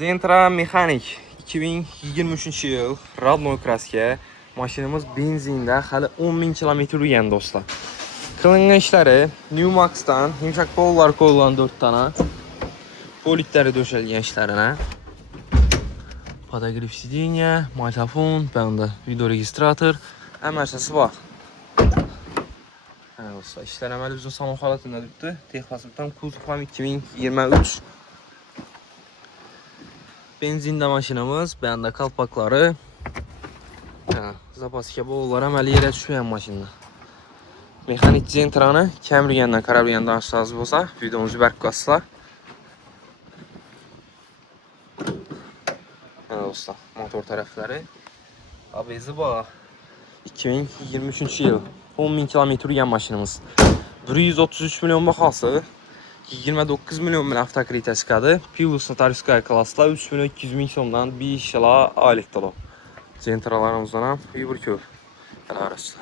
Zentra Mexanik 2023 yıl Radnoy kraska. Maşinimiz benzinde hali 10.000 kilometre yürüyen dostlar. Kılıngan işleri Newmax'tan yumuşak bollar koyulan 4 tane. Politleri döşelgen işlerine. Podogrif sidenya, mikrofon, bende video registrator. Hemersesi var. Evet dostlar, işler əməli bizim salon halatında tuttu. Texpasırtdan Kuzufam 2023. Benzinde maşinamız, bende kalpakları. Zapaski bollar əməli yerə düşmeyen maşında. Mexanik Zentra'nı kəmriyəndən, karabiyəndən aşağısı olsa, videomuzu bərk qasla. Evet dostlar, motor tarafları. Abezi bax. 2023 yıl. 10.000 kilometre yürüyen maşinimiz. 133 milyon baxası. 29 milyon bin avtokritəskadır. Pilus'un Tariskaya klasla 3 milyon 200 min sondan bir iş ilə alet dolu. Zentralarımızdan bir köv. Hələ arası.